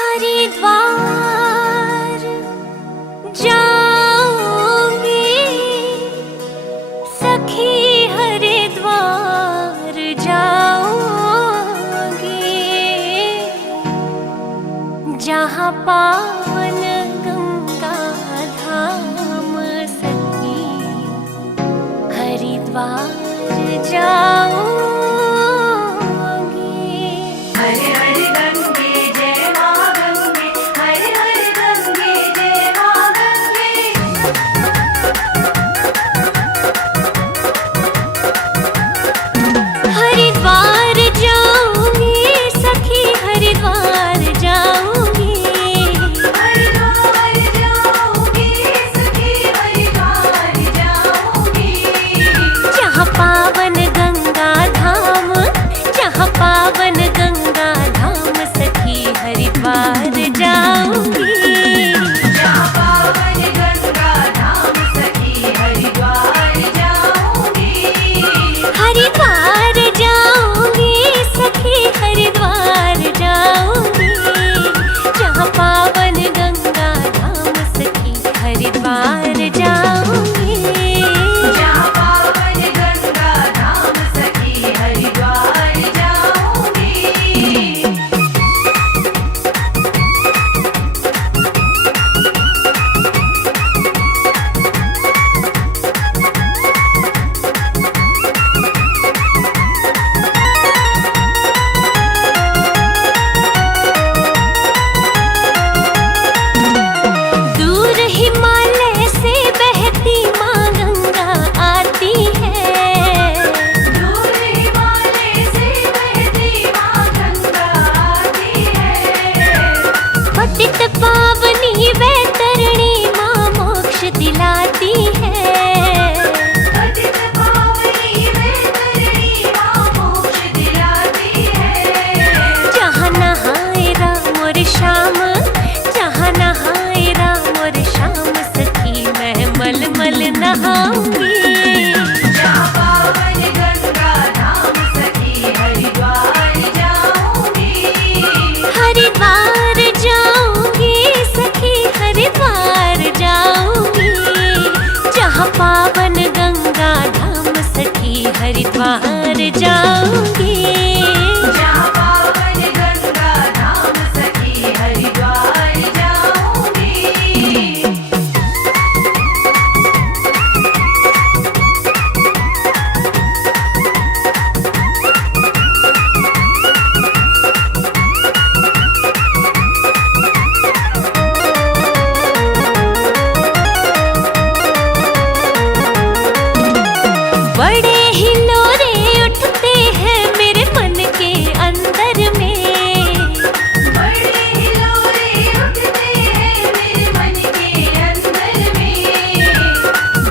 हरिद्वार जाऊंगी सखी, हरिद्वार जाऊंगी, जहाँ पावन गंगा धाम सखी, हरिद्वार जाऊंगी। हरे हरे गंगे जय मां गंगे, हरे हरे गंगे जय मां गंगे। हरिद्वार जाऊंगी सखी, हरिद्वार जाऊंगी, हरिद्वार जाऊंगी सखी, हरिद्वार जाऊंगी, जहाँ पावन गंगा धाम, जहाँ पावन गंगा धाम सखी, हरिद्वार जाऊंगी। जहाँ पावन गंगा धाम सखी, हरिद्वार जाऊंगी, हरिद्वार जाऊंगी सखी, हरिद्वार जाऊंगी, जहाँ पावन गंगा धाम सखी, हरिद्वार जाऊंगी। जहाँ पावन गंगा धाम सखी, हरिद्वार जाऊंगी। दूर हिमालय से बहती माँ गंगा आती है, दूर हिमालय से बहती मां गंगा आती है, पतित पावनी वैतरणी माँ मोक्ष दिलाती है, पतित पावनी वैतरणी मां मोक्ष दिलाती है, जहाँ नहाए राम और श्याम, जहाँ नहाए राम और श्याम सखी, मैं मल मल नहाऊंगी। जहाँ पावन गंगा धाम सखी, हरिद्वार जाऊंगी, हरिद्वार जाऊंगी सखी, हरिद्वार जाऊंगी, जहाँ पावन गंगा धाम सखी, हरिद्वार जाऊंगी। जहाँ पावन गंगा धाम सखी, हरिद्वार जाऊंगी। बड़े हिलोरे उठते हैं मेरे मन के अंदर में, बड़े हिलोरे उठते हैं मेरे मन के अंदर में,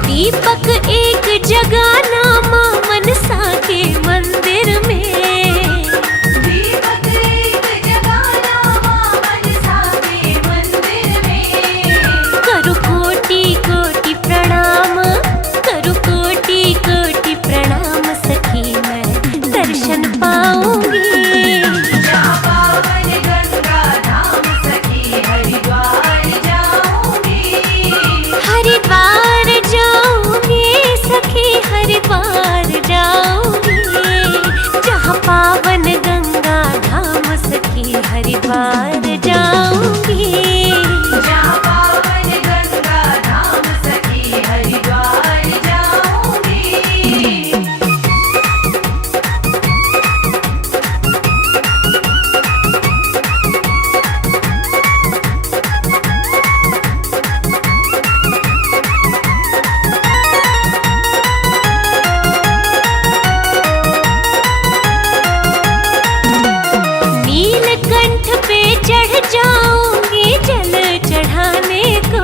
दीपक एक जगाना माँ मनसा के मंदिर में, दीपक एक जगाना मां मनसा के मंदिर में, करु कोटि कोटि प्रणाम, करु कोटि कोटि प्रणाम सखी, मैं दर्शन पाऊंगी। जहाँ पावन गंगा धाम सखी, हरिद्वार जाऊंगी, हरिद्वार जाऊंगी सखी, हरिद्वार जाऊंगी, जहाँ पावन गंगा धाम सखी, हरिद्वार जाऊंगी। जहाँ पावन गंगा धाम सखी, हरिद्वार जाऊंगी। नीलकंठ पे चढ़ जाऊंगी जल चढ़ाने को,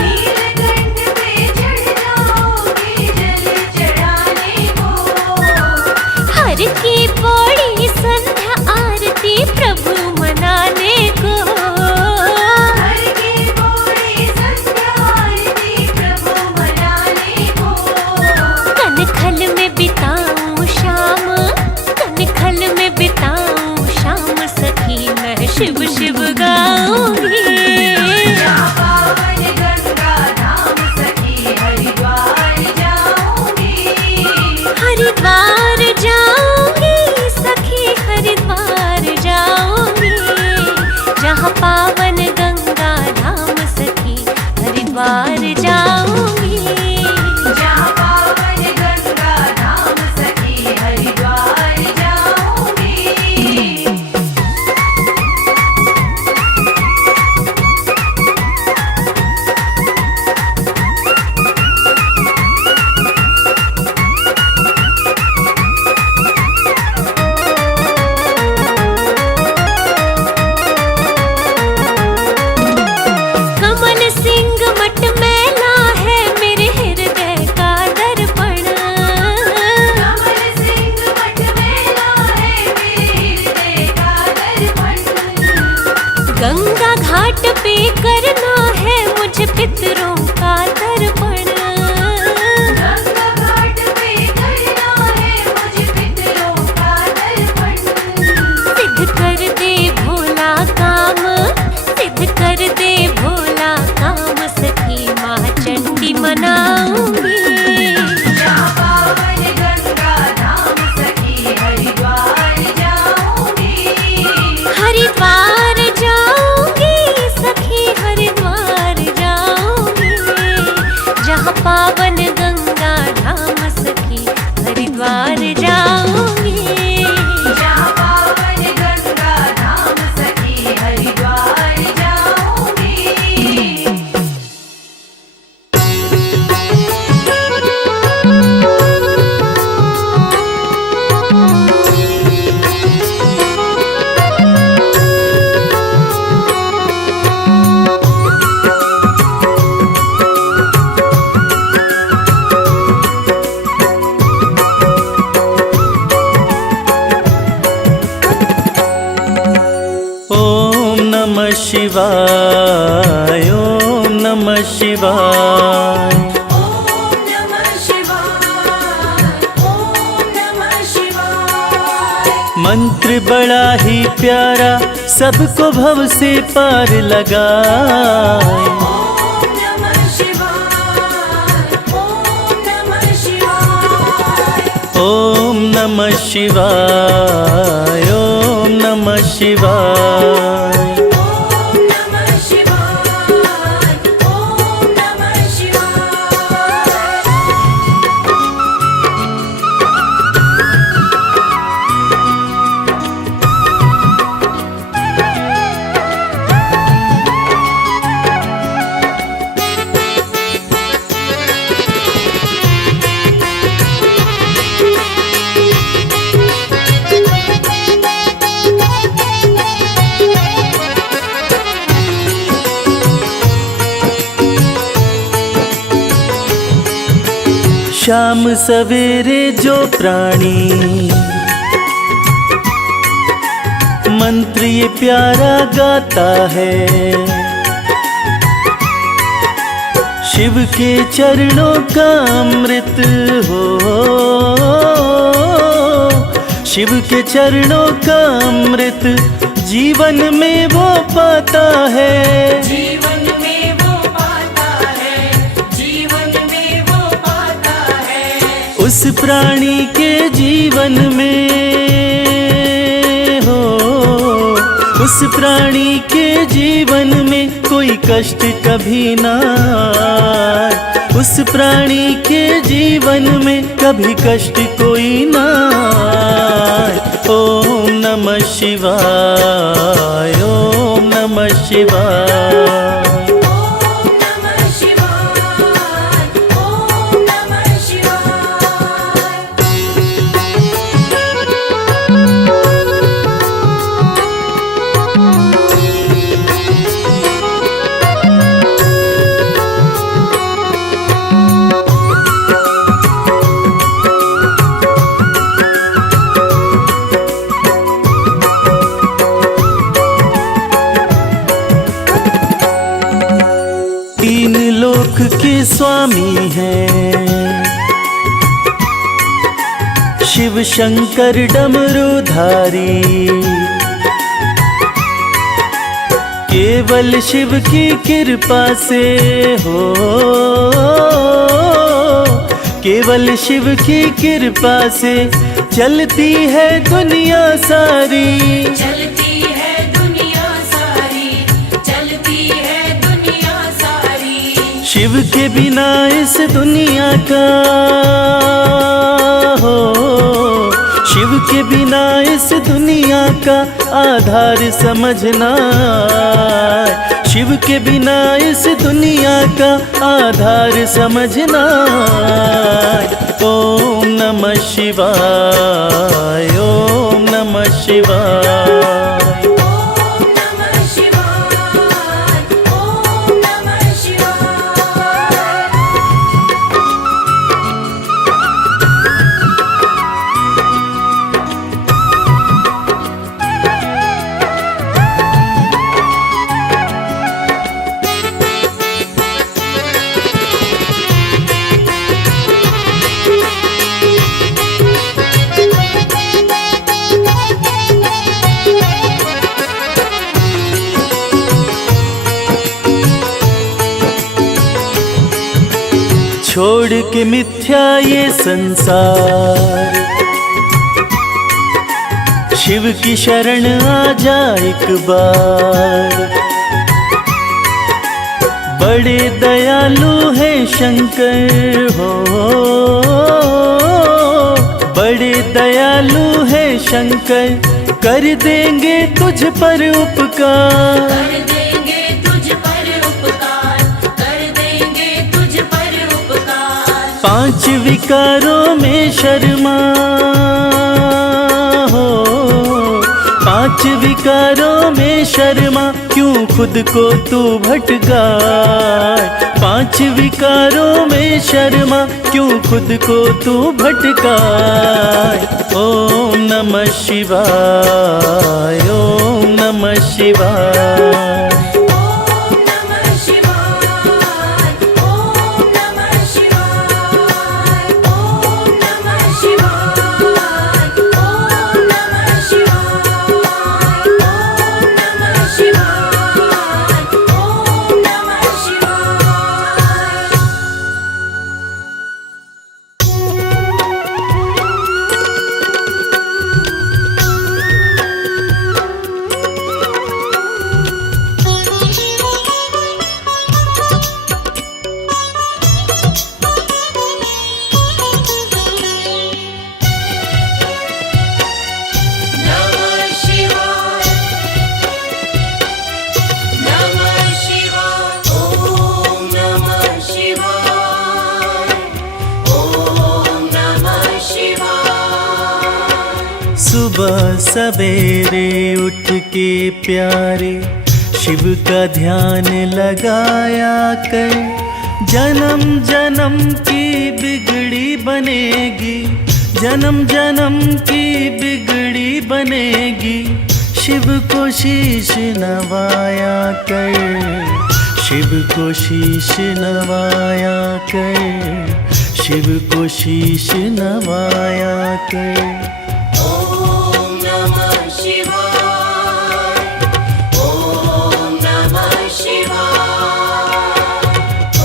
नीलकंठ पे चढ़ जाओगे जल चढ़ाने को, हर की पौड़ी संध्या आरती प्रभु मनाने को, हर की पौड़ी संध्या आरती प्रभु मनाने को, कनखल में बिताऊं शाम, कनखल में बिताऊं शाम सखी, मैं शिव गंगा घाट पे करना है मुझे पितरों का तर्पण। गंगा घाट पे करना है मुझे पितरों का तर्पण। सिद्ध कर दे भोला काम, सिद्ध कर दे भोला काम, सखी माँ चंडी मनाऊंगी। जहाँ पावन गंगा धाम सखी हरिद्वार जाऊंगी। हरिद्वार जाऊंगी सखी, हरिद्वार जाऊंगी। जहाँ पावन गंगा धाम सखी हरिद्वार जाऊंगी। जहाँ पावन गंगा धाम सखी हरिद्वार जाऊंगी। ओम नमः शिवाय, ओम नमः शिवाय। ओम नमः शिवाय, ओम नमः शिवाय। मंत्र बड़ा ही प्यारा, सबको भव से पार लगाए। ओम नमः शिवाय, ओम नमः शिवाय। ओम नमः शिवाय, ओम नमः शिवाय। ओम नमः शिवाय, ओम नमः शिवाय। शाम सवेरे जो प्राणी मंत्र ये प्यारा गाता है, शिव के चरणों का अमृत हो। शिव के चरणों का अमृत जीवन में वो पाता है। जीवन में वो पाता है, जीवन में वो पाता है। उस प्राणी के जीवन में हो, उस प्राणी के जीवन में कोई कष्ट कभी ना आए। उस प्राणी के जीवन में कभी कष्ट कोई ना आए। ओम नमः शिवाय, ओम नमः शिवाय। ओम नमः शिवाय, ओम नमः शिवाय। तीन लोक के स्वामी हैं, शिव शंकर डमरूधारी। केवल शिव की कृपा से हो, केवल शिव की कृपा से चलती है दुनिया सारी। चलती है दुनिया सारी, चलती है दुनिया सारी। शिव के बिना इस दुनिया का हो, शिव के बिना इस दुनिया का आधार समझना। शिव के बिना इस दुनिया का आधार समझना। ओम नमः शिवाय, ओम नमः शिवाय। ओम नमः शिवाय, ओम नमः शिवाय। छोड़ के मिथ्या ये संसार, शिव की शरण आ जा एक बार। बड़े दयालु है शंकर हो, बड़े दयालु है शंकर, कर देंगे तुझ पर उपकार। कर देंगे तुझ पर उपकार, कर देंगे तुझ पर उपकार। पांच विकारों में शर्मा हो, पांच विकारों में शर्मा, क्यों खुद को तू भटकाए। पांच विकारों में शर्मा, क्यों खुद को तू भटकाए। ओम नमः शिवाय, ओम नमः शिवाय। ओम नमः शिवाय, ओम नमः शिवाय, ओम नमः शिवाय, ओम नमः शिवाय, ओम नमः शिवाय, ओम नमः शिवाय। नमः शिवाय, नमः शिवाय, ओम नमः शिवाय, ओम नमः शिवाय। सुबह सवेरे उठ के प्यारे शिव का ध्यान लगाया कर, जन्म जन्म की बिगड़ी बनेगी, जन्म जन्म की बिगड़ी बनेगी। शिव को शीश नवाया कर, शिव को शीश नवाया कर, शिव को शीश नवाया कर। ओम नमः शिवाय, ओम नमः शिवाय,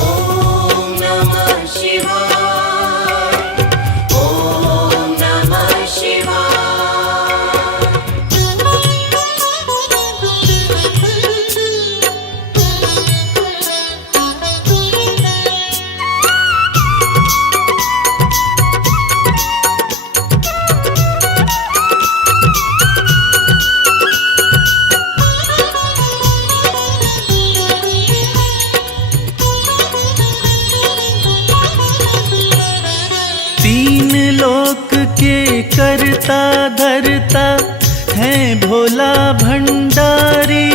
ओम नमः शिवाय, ओम नमः शिवाय। तीन लोक के करता धरता है भोला भंडारी,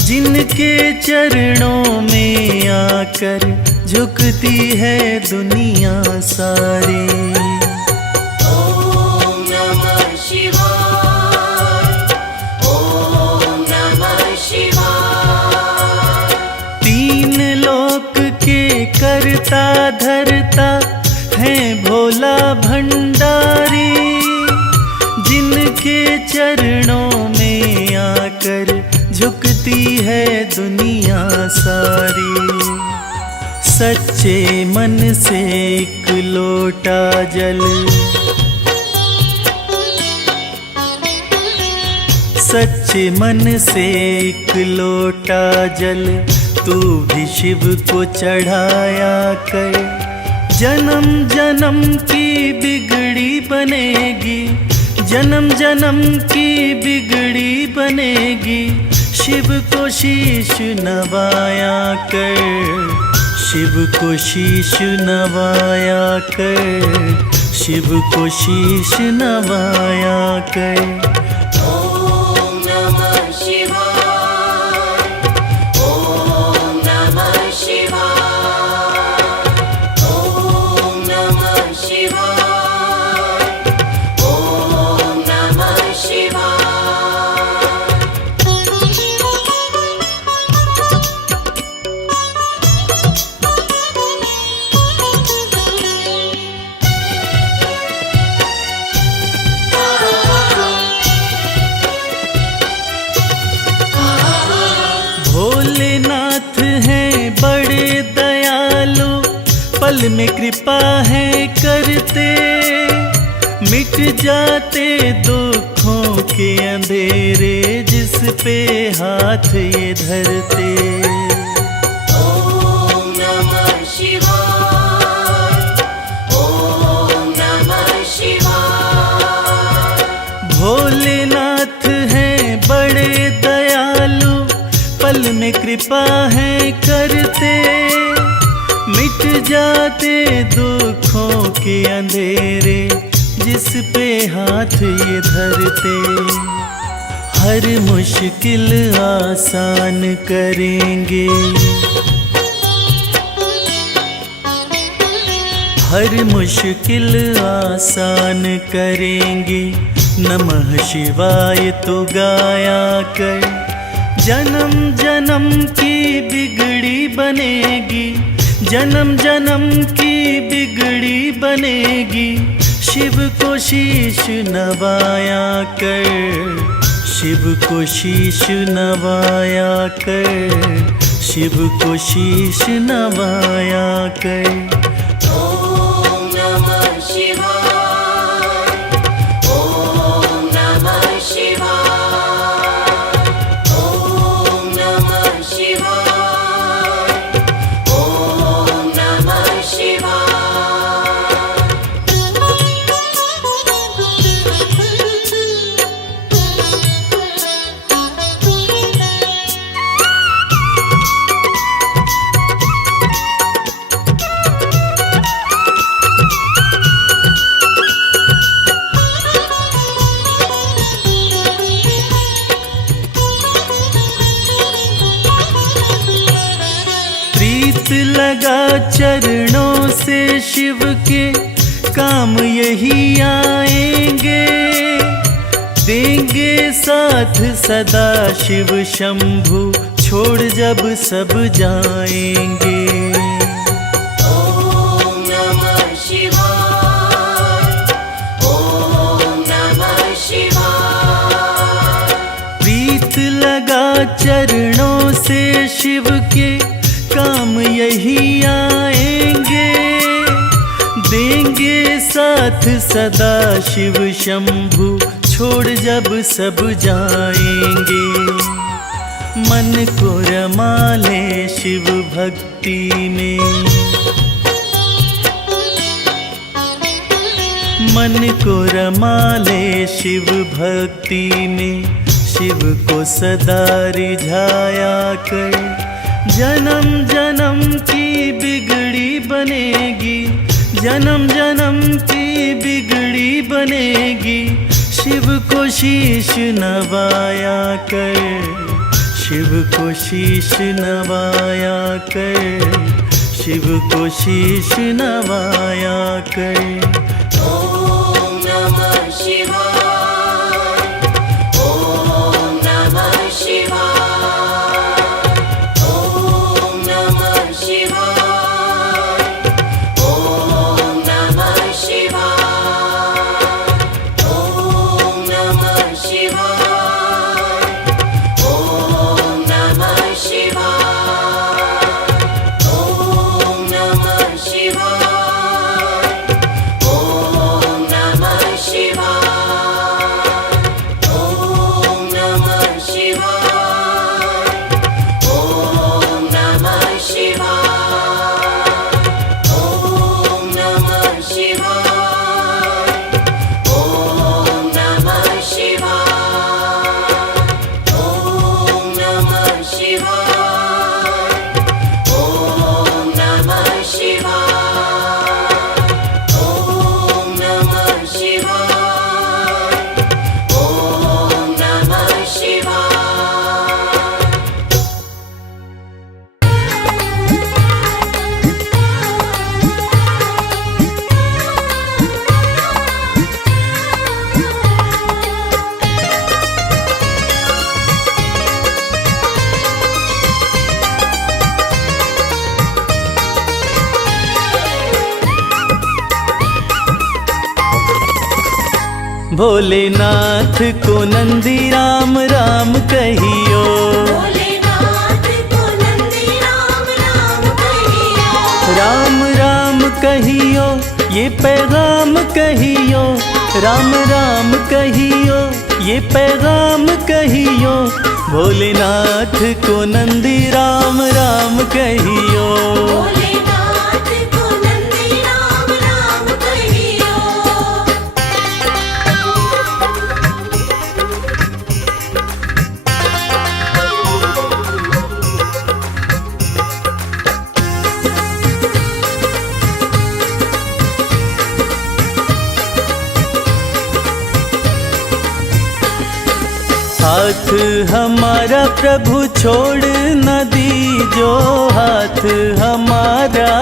जिनके चरणों में आकर झुकती है दुनिया सारी। ओम नमः शिवाय, ओम नमः शिवाय। तीन लोक के करता धरता है भोला भंडारी, जिनके चरणों में आकर झुकती है दुनिया सारी। सच्चे मन से एक लोटा जल, सच्चे मन से एक लोटा जल, तू भी शिव को चढ़ाया कर। जन्म जन्म की बिगड़ी बनेगी, जन्म जन्म की बिगड़ी बनेगी। शिव को शीश नवाया कर, शिव को शीश नवाया कर, शिव को शीश नवाया कर। ओम नमः शिवाय, ओम नमः शिवाय, ओम नमः शिवाय, ओम नमः शिवाय। पल में कृपा है करते, मिट जाते दुखों के अंधेरे, जिस पे हाथ ये धरते। ओम नमः शिवाय, ओम नमः शिवाय। भोलेनाथ हैं बड़े दयालु, पल में कृपा है करते, मिट जाते दुखों के अंधेरे, जिस पे हाथ ये धरते। हर मुश्किल आसान करेंगे, हर मुश्किल आसान करेंगे, नमः शिवाय तो गाया कर। जन्म जन्म की बिगड़ी बनेगी, जन्म जन्म की बिगड़ी बनेगी, शिव को शीश नवाया कर, शिव को शीश नवाया कर, शिव को शीश नवाया कर। ओम नमः शिवाय, ओम नमः शिवाय, ओम नमः शिवाय, ओम नमः शिवाय। प्रीत लगा चरणों से शिव के, काम यही आएंगे, देंगे साथ सदा शिव शंभु, छोड़ जब सब जाएंगे। ओम नमः शिवाय, ओम नमः शिवाय। प्रीत लगा चरणों से शिव के, काम यही आएंगे, देंगे साथ सदा शिव शंभु, छोड़ जब सब जाएंगे। मन को रमा ले शिव भक्ति में, मन को रमा ले शिव भक्ति में, शिव को सदा रिझाया कर। जन्म जन्म की बिगड़ी बनेगी, जन्म जन्म की बिगड़ी बनेगी, शिव को शीश नवाया कर, शिव को शीश नवाया कर, शिव को शीश नवाया कर। ओम नमः शिवाय, ओम नमः शिवाय, ओम नमः शिवाय, ओम नमः शिवाय, ओम नमः शिवाय, ओम नमः शिवाय, ओम नमः शिवाय, ओम नमः भोलेनाथ को नंदी राम राम कहियो, भोलेनाथ को नंदी राम राम कहियो, राम राम ये पैगाम कहियो, राम राम कहियो, ये पैगाम कहियो, भोलेनाथ को नंदी राम राम कहियो। भोलेनाथ को नंदी राम राम कहियो। हाथ हमारा प्रभु छोड़ न दीजो, हाथ हमारा,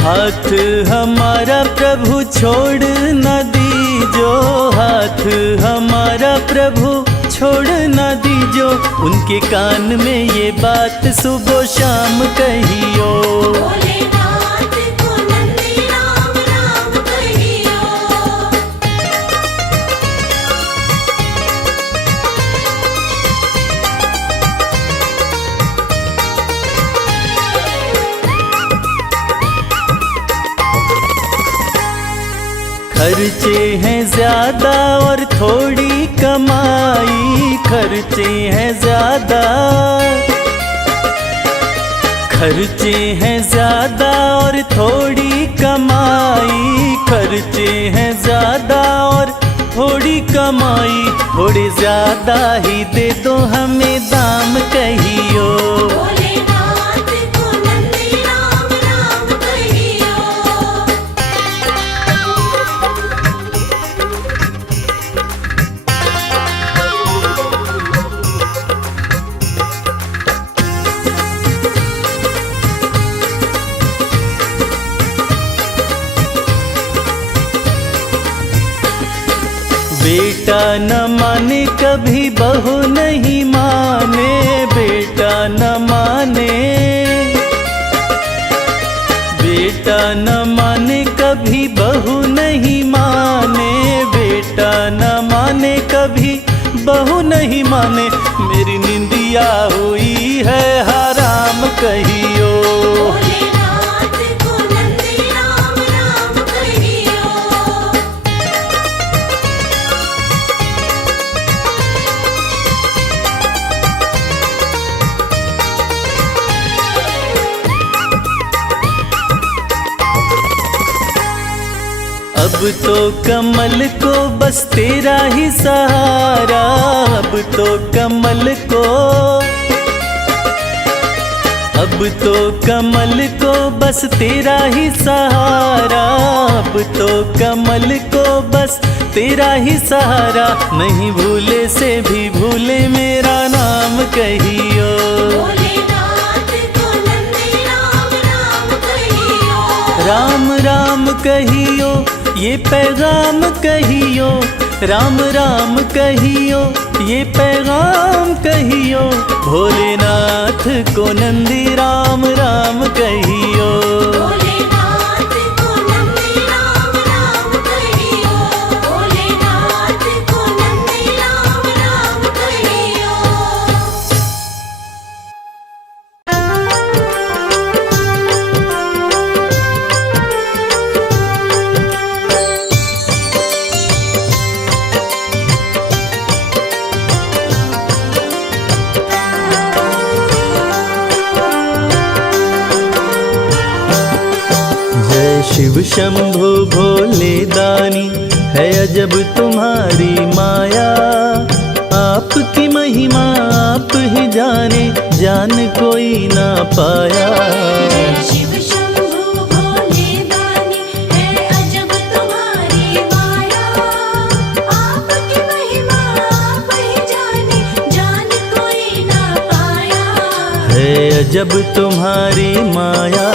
हाथ हमारा प्रभु छोड़ न दीजो, हाथ हमारा प्रभु छोड़ न दीजो। उनके कान में ये बात सुबह शाम कहियो। भोलेनाथ को नंदी राम राम कहियो। खर्चे हैं ज्यादा और थोड़ी कमाई, खर्चे हैं ज्यादा, खर्चे हैं ज्यादा और थोड़ी कमाई, खर्चे हैं ज्यादा और थोड़ी कमाई। थोड़े ज्यादा ही दे दो हमें दाम कहियो। भोलेनाथ को नंदी राम राम कहियो। बेटा न माने कभी बहू नहीं माने, बेटा न माने, बेटा न माने कभी बहू नहीं माने, बेटा न माने कभी बहू नहीं माने। मेरी निंदिया हुई है हराम कहियो। भोलेनाथ को नंदी राम राम कहियो। अब तो कमल को बस तेरा ही सहारा, अब तो कमल को, अब तो कमल को बस तेरा ही सहारा, अब तो कमल को बस तेरा ही सहारा। नहीं भूले से भी भूले मेरा नाम कहियो। भोलेनाथ को नंदी राम राम कहियो। राम राम कहियो, ये पैगाम कहियो, राम राम कहियो, ये पैगाम कहियो। भोलेनाथ को नंदी राम राम कहियो। भोलेनाथ को नंदी राम राम कहियो। भोलेनाथ को नंदी राम राम कहियो। शिव शंभु भोले दानी, है अजब तुम्हारी माया। आपकी महिमा आप ही जाने, जान कोई ना पाया। शिव शंभु भोले दानी, है अजब तुम्हारी माया। आपकी महिमा आप ही जाने, जान कोई ना पाया। है अजब तुम्हारी माया।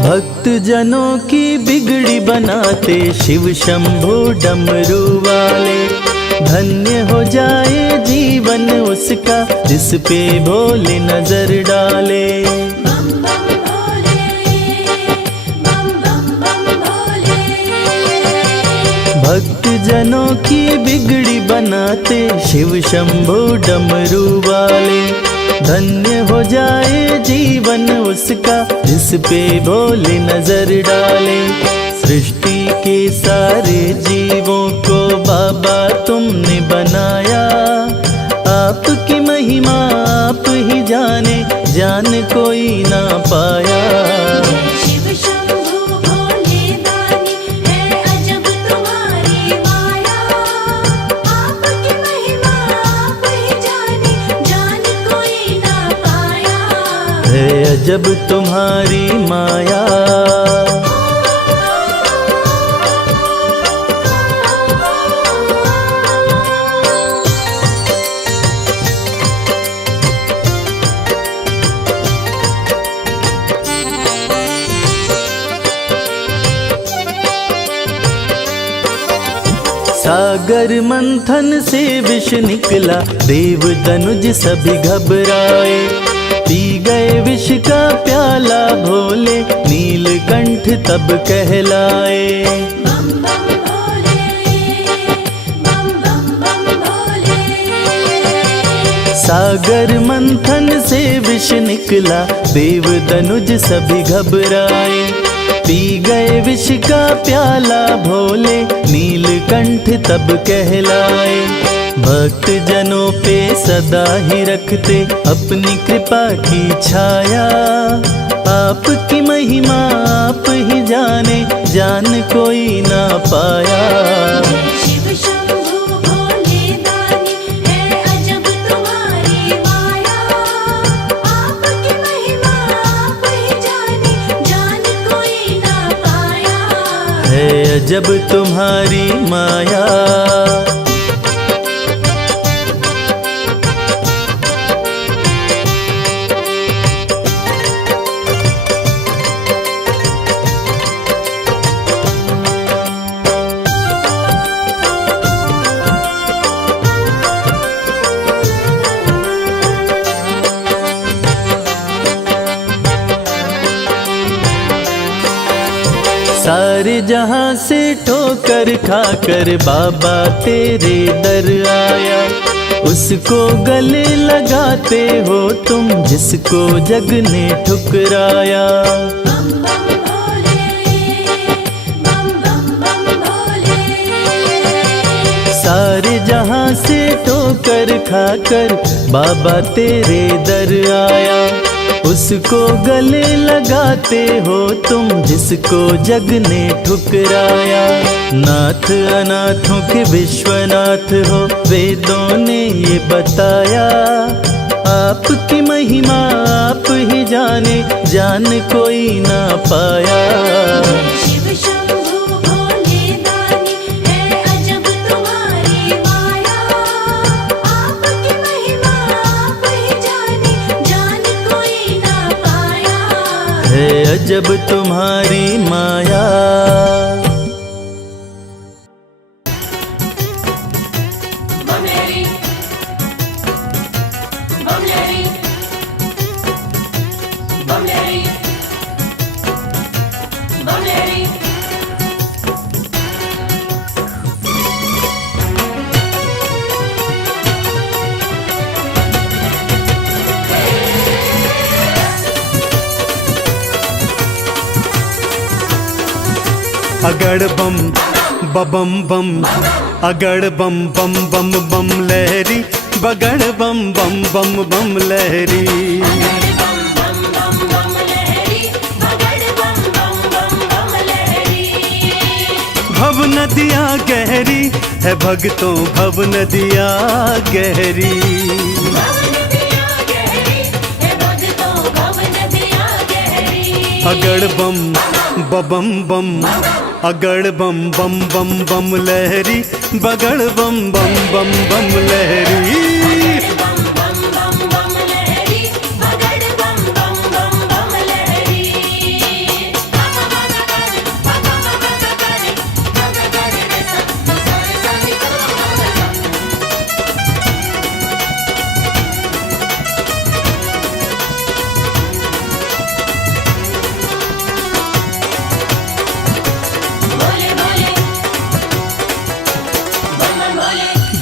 भक्त जनों की बिगड़ी बिगड़ी बनाते शिव शंभो डमरू वाले। धन्य हो जाए जीवन उसका जिस पे भोले नजर डाले। बम बम भोले, बम बम बम भोले। भक्त जनों की बिगड़ी बनाते शिव शंभो डमरू वाले। धन्य हो जाए जीवन उसका जिस पे भोले नजर डाले। सृष्टि के सारे जीवों को बाबा तुमने बनाया। आपकी महिमा आप ही जाने, जान कोई ना पाया। शिव शंभु भोले दानी, है अजब तुम्हारी माया। आपकी महिमा आप ही जाने, जान कोई ना पाया। है अजब तुम्हारी माया। सागर मंथन से विष निकला, देव दनुज सभी घबराए। पी गए विष का प्याला भोले, नीलकंठ तब कहलाए। बम बम भोले, बम बम बम भोले। सागर मंथन से विष निकला, देव दनुज सभी घबराए। पी गए विष का प्याला भोले, नीलकंठ तब कहलाए। भक्त जनों पे सदा ही रखते अपनी कृपा की छाया। आपकी महिमा आप ही जाने, जान कोई ना पाया। शिव शंभु भोले दानी, है अजब तुम्हारी माया। आपकी महिमा आप ही जाने, जान कोई ना पाया। है अजब तुम्हारी माया। सारे जहां से ठोकर खाकर बाबा तेरे दर आया। उसको गले लगाते हो तुम जिसको जग ने ठुकराया। बम बम भोले, बम बम बम भोले। सारे जहां से ठोकर खाकर बाबा तेरे दर आया। उसको गले लगाते हो तुम जिसको जग ने ठुकराया। नाथ अनाथों के विश्वनाथ हो, वेदों ने ये बताया। आपकी महिमा आप ही जाने, जान कोई ना पाया। शिव शंभु भोले दानी, है अजब तुम्हारी माया। आपकी महिमा आप ही जाने, जान कोई ना पाया। है अजब तुम्हारी माया। बमलेरी, बमलेरी, बमलेरी, बमलेरी। अगड़ बम बम बम, अगड़ बम बम बम बम लहरी। बगड़ बम बम बम बम लहरी। बम बम बम बम लहरी, बगड़ बम बम बम बम लहरी। भव नदिया गहरी है भक्तों, भव नदिया गहरी। भवन दिया गहरी, है भक्तों भवन दिया गहरी। अगड़ बम बम बम, अगड़ बम बम बम बम लहरी। बगड़ बम बम बम बम लहरी। बम बम बम बम लहरी, बगड़ बम बम बम बम लहरी।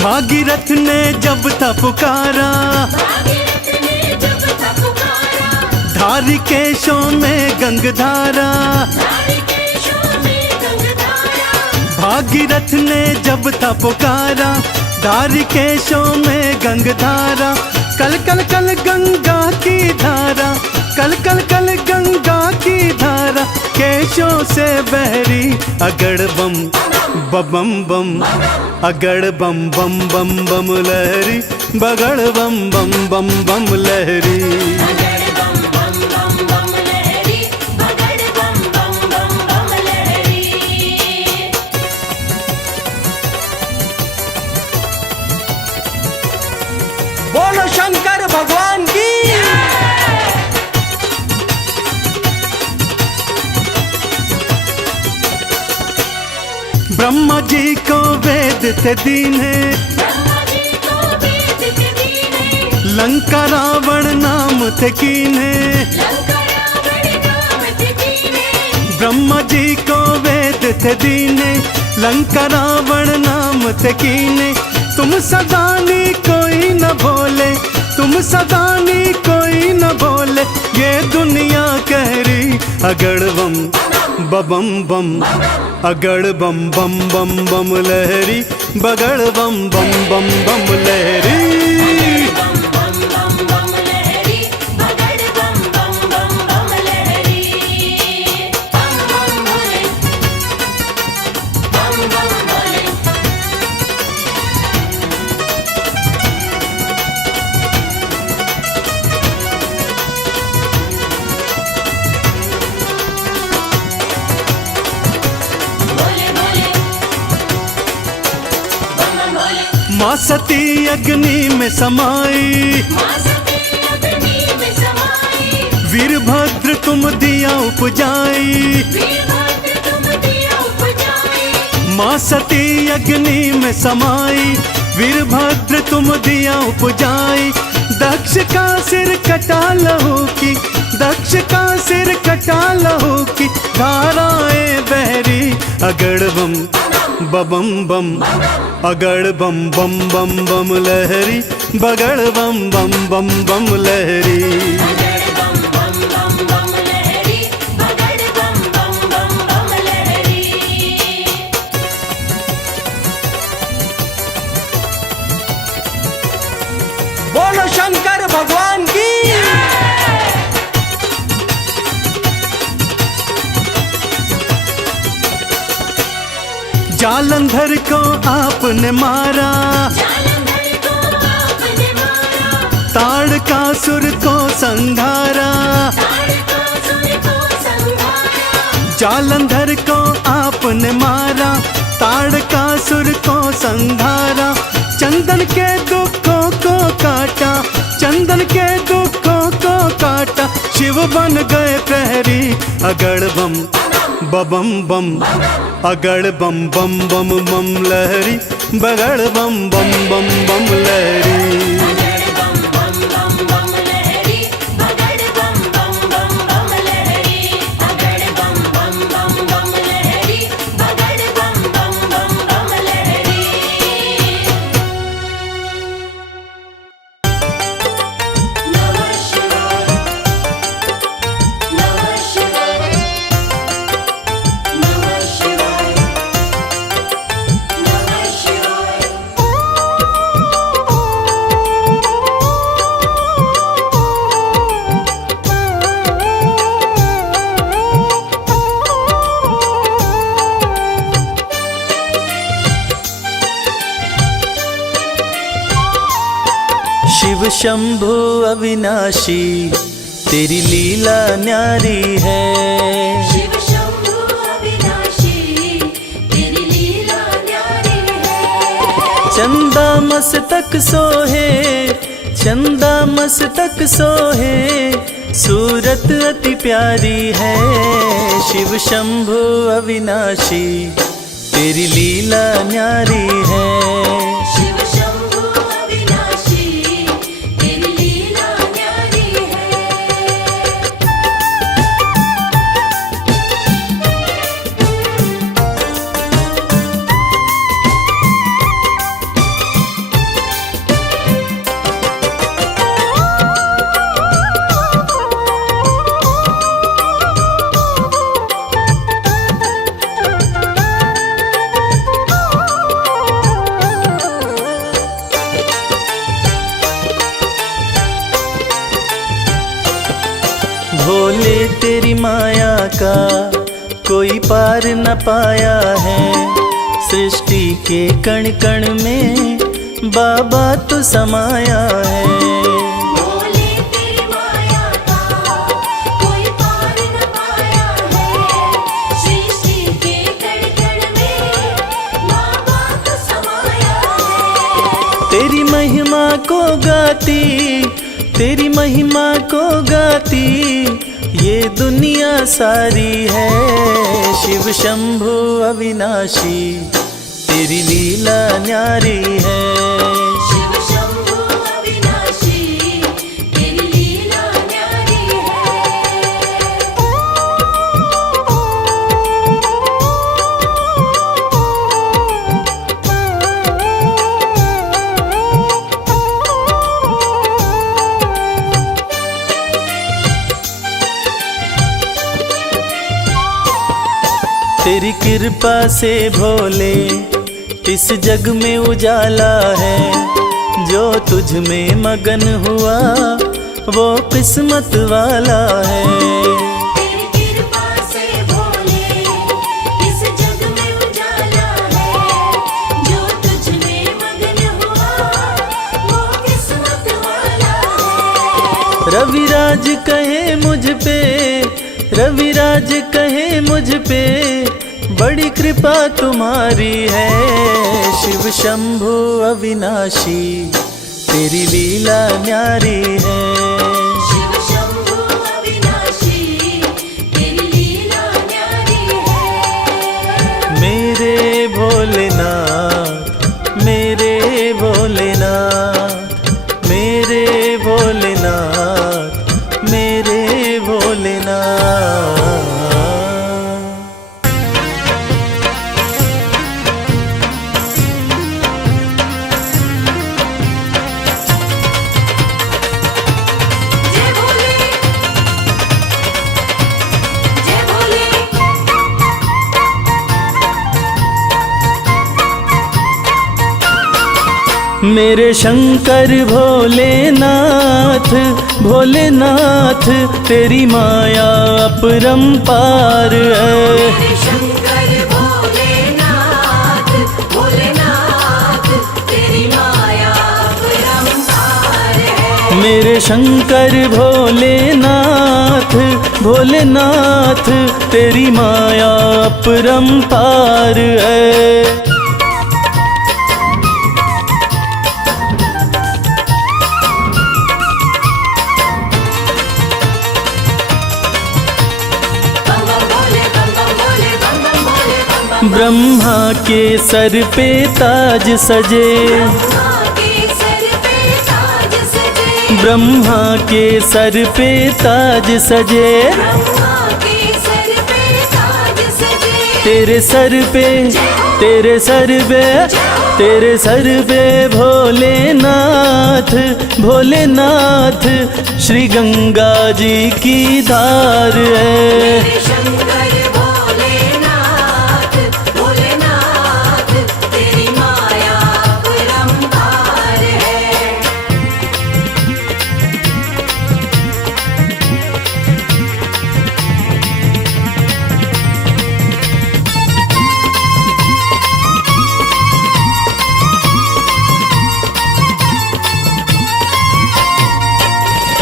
भागीरथ ने जब था पुकारा, भागीरथ ने जब था पुकारा, धारी केशों में गंगधारा। धारी केशों में गंगधारा। भागीरथ ने जब था पुकारा, धारी केशों में गंगधारा। कल कल कल गंगा की धारा, कल कल कल गंगा की धारा। केशों से बहरी अगड़ बम बम बम, अगड़ बम बम बम बम लहरी, बगड़ बम बम बम बम लहरी। बगड़ बम बम बम बम लहरी, बगड़ बम बम बम बम लहरी। बोलो शंकर भगवान की। ब्रह्मा जी को वेद थे दीने, ब्रह्मा जी को वेद थे दीने, लंका रावण नाम थे कीने। लंका रावण नाम थे दीने। ब्रह्मा जी को वेद थे दीने, लंका रावण नाम थे कीने। तुम सदानी कोई न भोले, तुम सदानी कोई न भोले। ये दुनिया कह रही अगड़ बम बम बम, अगड़ बम बम बम बम लहरी, बगड़ बम बम बम बम लहरी। बम बम बम बम लहरी, बगड़ बम बम बम बम लहरी। बम बम भोले, बम बम भोले। भोले भोले, बम बम भोले। माँ सती अग्नि में समाई, माँ सती अग्नि में समाई, वीरभद्र तुम दिया उपजाई। वीरभद्र तुम दिया उपजाई। माँ सती अग्नि में समाई, वीरभद्र तुम दिया उपजाई। दक्ष का सिर कटा लहू की, दक्ष का सिर कटा लहू की। धाराएं बहरी अगड़ बम बम बम, अगड़ बम बम बम बम लहरी, बगड़ बम बम बम बम लहरी। बगड़ बम बम बम बम लहरी, बगड़ बम बम बम बम लहरी। बोलो शंकर भगवान की। जालंधर को आपने मारा, जालंधर को आपने मारा, ताड़कासुर को संघारा। ताड़कासुर को संहारा। जालंधर को आपने मारा, ताड़कासुर को संघारा। चंदन के दुखों को काटा, चंदन के दुखों को काटा। शिव बन गए प्रहरी अगड़ बम बम बम, अगड़ बम बम बम बम लहरी, बगड़ बम बम बम बम लहरी। बगड़ बम बम बम बम लहरी, बगड़ बम बम बम बम लहरी। बगड़ बम बम बम बम लहरी, बगड़ बम बम बम बम लहरी। नमः शिवाय, नमः शिवाय, नमः शिवाय, नमः शिवाय। शिव शंभु अविनाशी तेरी लीला न्यारी है। शिव शंभु अविनाशी, तेरी लीला न्यारी है। चंदा मस्तक सोहे, चंदा मस्तक सोहे, सूरत अति प्यारी है। शिव शंभु अविनाशी तेरी लीला न्यारी है। शिव शंभु अविनाशी, तेरी लीला न्यारी है। भोले तेरी माया का कोई पार न पाया है। सृष्टि के कण कण में बाबा तू समाया है। भोले तेरी माया का कोई पार न पाया है। सृष्टि के कण कण में बाबा तू समाया है। तेरी महिमा को गाती, तेरी महिमा को गाती ये दुनिया सारी है। शिव शंभु अविनाशी तेरी लीला न्यारी है। शिव शंभु अविनाशी तेरी लीला न्यारी तेरी कृपा से भोले इस जग में उजाला है। जो तुझ में मगन हुआ वो किस्मत वाला है। तेरी कृपा से भोले इस जग में उजाला है। जो तुझ में मगन हुआ वो किस्मत वाला है। रविराज कहे मुझ पे, रविराज कहे मुझ पे बड़ी कृपा तुम्हारी है। शिव शंभु अविनाशी तेरी लीला न्यारी है। शिव शंभु अविनाशी तेरी लीला न्यारी है। मेरे भोलेनाथ, मेरे भोलेनाथ, मेरे भोलेनाथ, मेरे भोलेनाथ। जय भोले जय भोले। मेरे शंकर भोलेनाथ, भोलेनाथ तेरी माया अपरंपार है। मेरे शंकर भोलेनाथ, भोलेनाथ तेरी माया अपरंपार है। मेरे शंकर भोलेनाथ, भोलेनाथ तेरी माया अपरंपार है। बम बम भोले बम बम भोले बम बम भोले बम बम। ब्रह्मा के सर पे ताज सजे, ब्रह्मा के सर पे ताज सजे। ब्रह्मा के सर पे ताज सजे। ब्रह्मा के सर पे ताज सजे। तेरे सर पे, तेरे सर पे, तेरे सर पे भोलेनाथ, भोलेनाथ श्री गंगा जी की धार है। मेरे शंकर भोलेनाथ, भोलेनाथ तेरी माया अपरंपार है।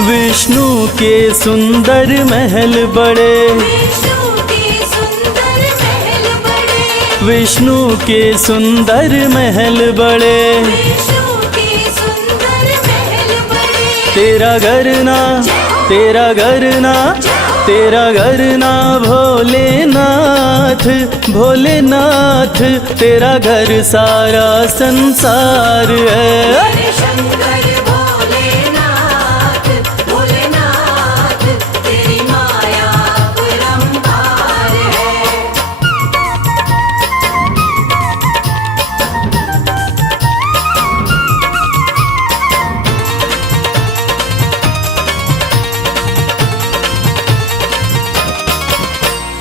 विष्णु के सुंदर महल बड़े, विष्णु के सुंदर महल बड़े। विष्णु के सुंदर महल बड़े। विष्णु के सुंदर महल बड़े। तेरा घर ना, तेरा घर ना, तेरा घर ना भोलेनाथ, भोलेनाथ तेरा घर सारा संसार है। मेरे शंकर भोलेनाथ, भोलेनाथ तेरी माया अपरंपार है।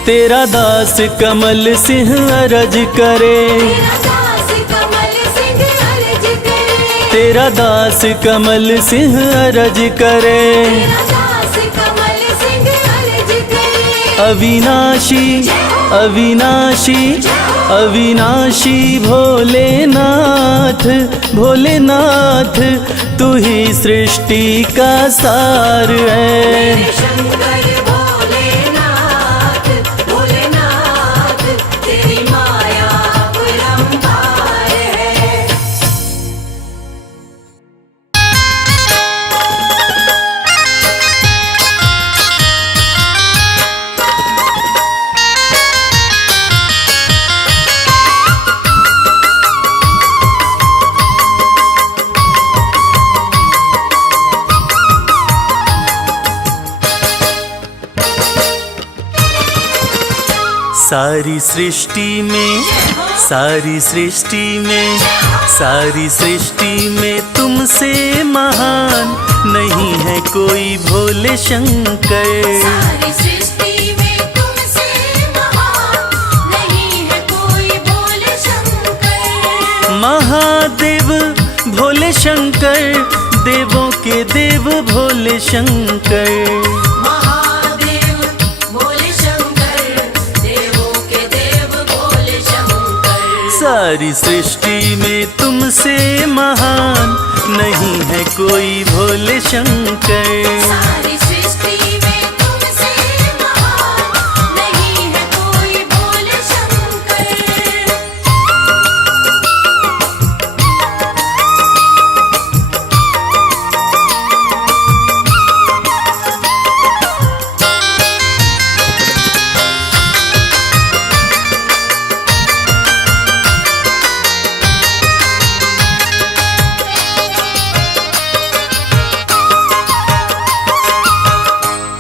तेरा दास कमल सिंह अरज करे, तेरा दास कमल सिंह अर्ज करे। तेरा दास कमल सिंह अरज करे। तेरा दास कमल सिंह अविनाशी अविनाशी अविनाशी भोलेनाथ भोलेनाथ, तू ही सृष्टि का सार है। शंकर भोलेनाथ भोलेनाथ, तेरी माया अपरंपार है। सारी सृष्टि में सारी सृष्टि में सारी सृष्टि में तुमसे महान नहीं है कोई भोले शंकर। सारी सृष्टि में तुमसे महान नहीं है कोई भोले शंकर। महादेव भोले शंकर, देवों के देव भोले शंकर। सारी सृष्टि में तुमसे महान नहीं है कोई भोले शंकर। सारी सृष्टि में तुमसे महान नहीं है कोई भोले शंकर।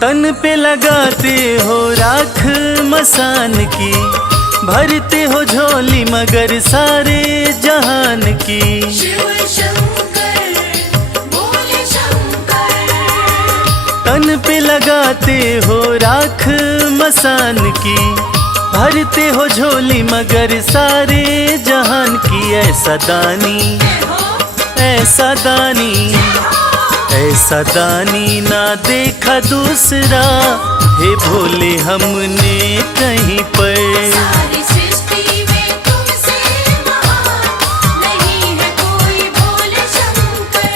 तन पे लगाते हो राख मसान की, भरते हो झोली मगर सारे जहान की। शिव शंकर भोले शंकर। तन पे लगाते हो राख मसान की, भरते हो झोली मगर सारे जहान की। ऐसा दानी ऐसा दानी ऐसा दानी ना देखा दूसरा, हे भोले हमने कहीं पर। सारी सृष्टि में तुमसे महान नहीं है कोई भोले शंकर।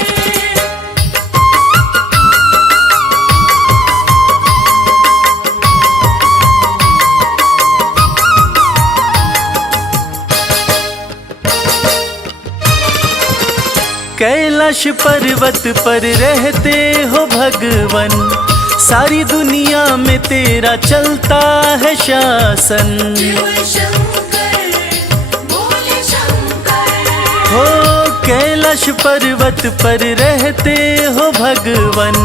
कैलाश पर्वत पर रहते हो भगवन, सारी दुनिया में तेरा चलता है शासन। शिव शंकर भोले शंकर। हो कैलाश पर्वत पर रहते हो भगवन,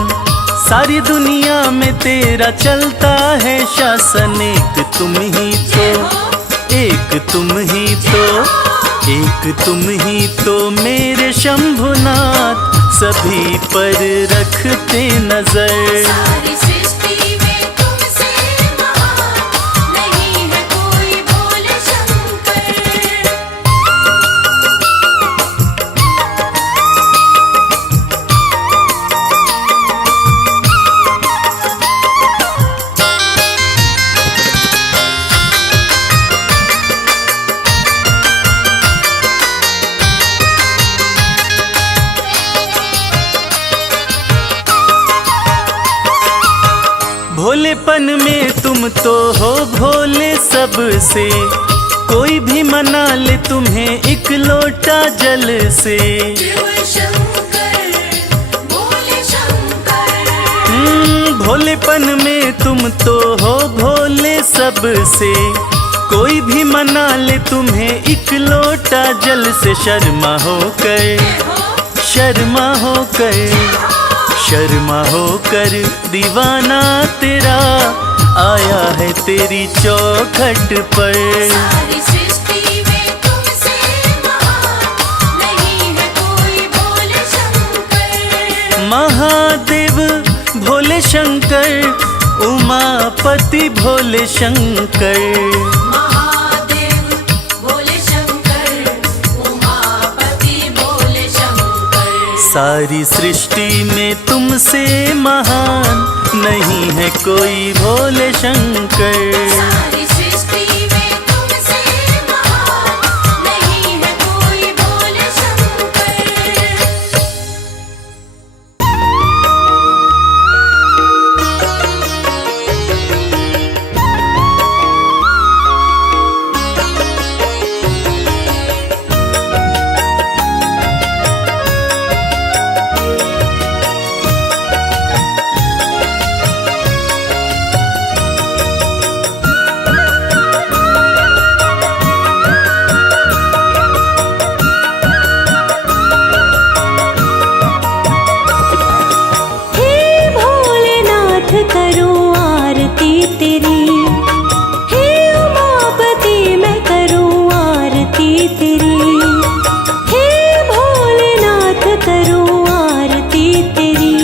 सारी दुनिया में तेरा चलता है शासन। एक तुम ही तो एक तुम ही तो एक तुम ही तो मेरे शंभुनाथ, सभी पर रखते नजर। सारी सृष्टि में तुमसे महान नहीं है कोई भोले शंकर। भोलेपन में तुम तो हो भोले सबसे, कोई भी मना ले तुम्हें एक लोटा जल से। शिव शंकर भोले शंकर। भोलेपन में तुम तो हो भोले सबसे, कोई भी मना ले तुम्हें एक लोटा जल से। शर्मा होकर दीवाना तेरा आया है तेरी चौखट पर। सारी सृष्टि में तुमसे महान नहीं है कोई भोले शंकर। महादेव भोले शंकर, उमापति भोले शंकर। सारी सृष्टि में तुमसे महान नहीं है कोई भोले शंकर। सारी सृष्टि में तुमसे महान नहीं है कोई भोले शंकर। करूं आरती तेरी, हे उमापति मैं करूं आरती तेरी, हे भोलेनाथ करूं आरती तेरी,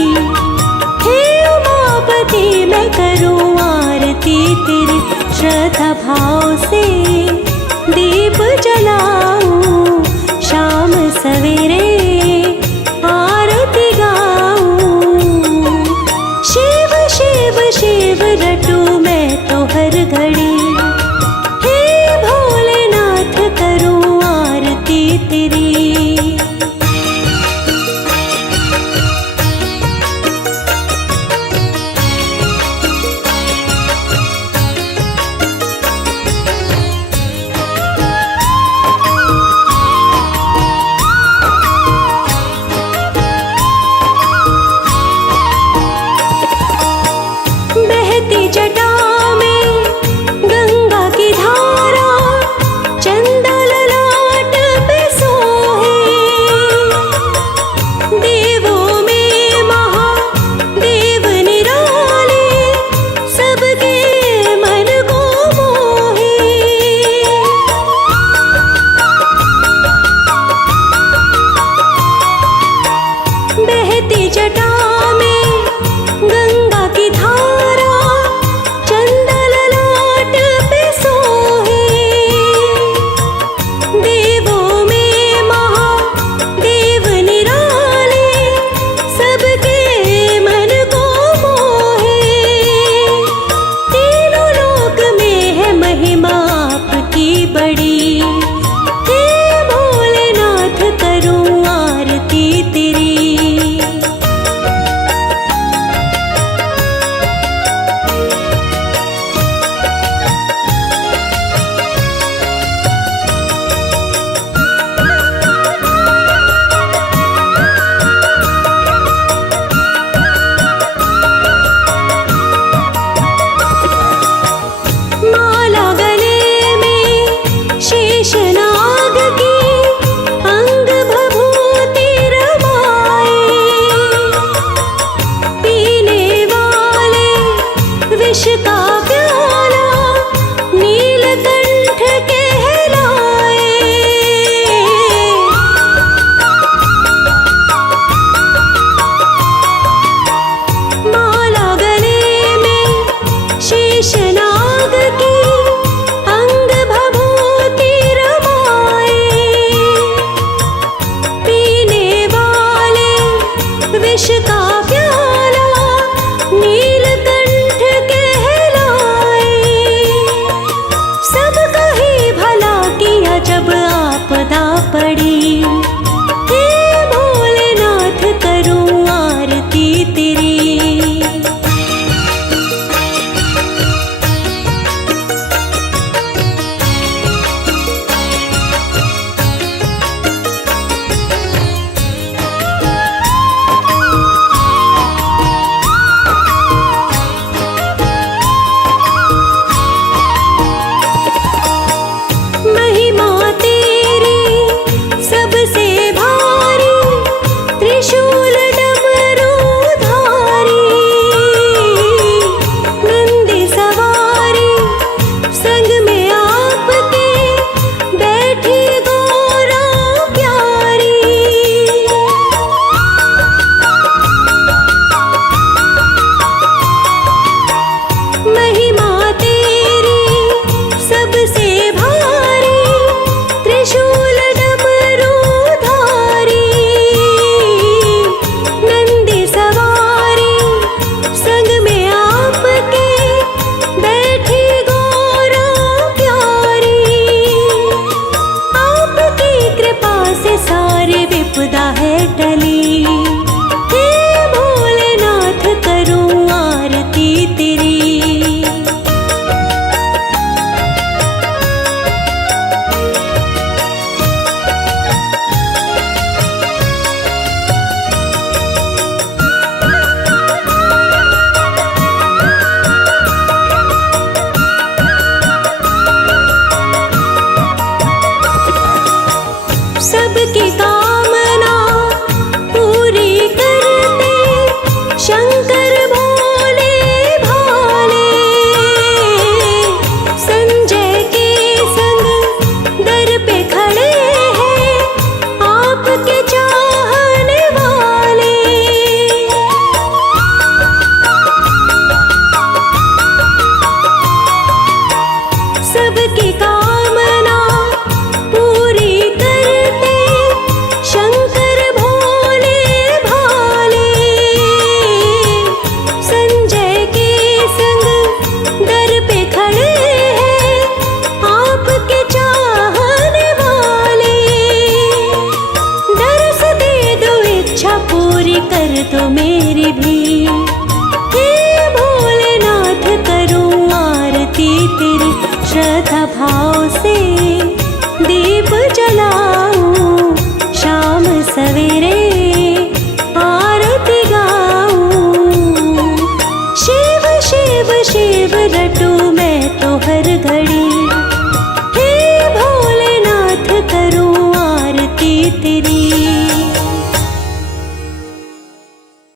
हे उमापति मैं करूं आरती तेरी। श्रद्धा भाव से दीप जलाऊं, शाम सवेरे आरती गाऊं। शिव शिव शिव रटूं मैं तो हर घड़ी, हे भोलेनाथ करूं आरती तेरी। बहती जटा में गंगा की धारा, चंदा ललाट पे सोहे। देवों में महादेव निराले, सबके मन को मोहे। बहती जटा में गंगा की धारा, चंदा ललाट पे सोहे। देवों में महादेव निराले, सबके मन को मोहे। तीनों लोक में है महिमा आपकी बड़ी, हे भोलेनाथ करूं आरती तेरी। माला गले में शेषनाग की, अंग भभूति रमाए। पीने वाले विष का